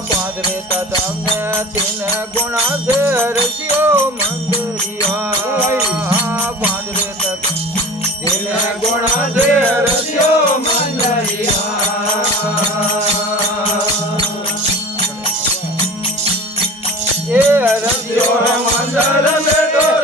પાદરે તમને તીન ગુણા છે રસિયો મંદરિયા પાદરે તીન ગુણા છે રસિયો મંદરિયા એ રસિયો મંદર બેટો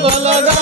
বলগা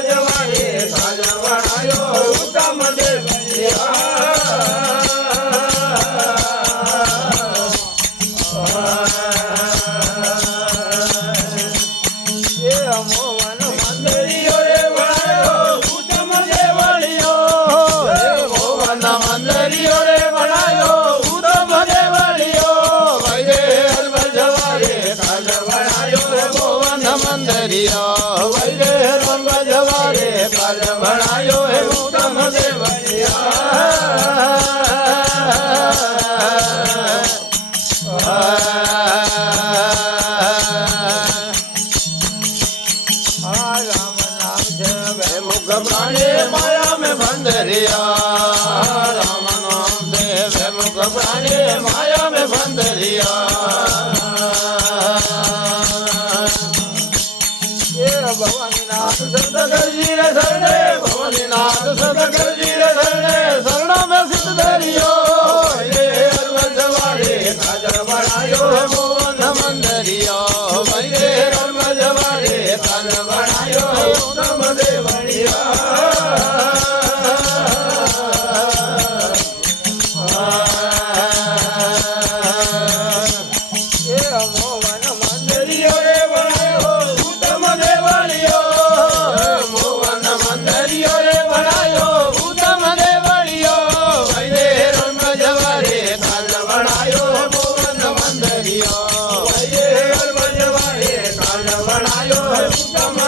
બંધરિયા રામ નામ દેવ ભગવાને માયા મેં બંધરિયા એ ભવાની નાથ સંત કરજી રે શરણે ભવાની નાથ સંત કરજી રે શરણે શરણો મેં સિદ્ધ ધરિયો એ અરવલ જવાડે કાજર બળાયો મોહન મંદરિયા Sama.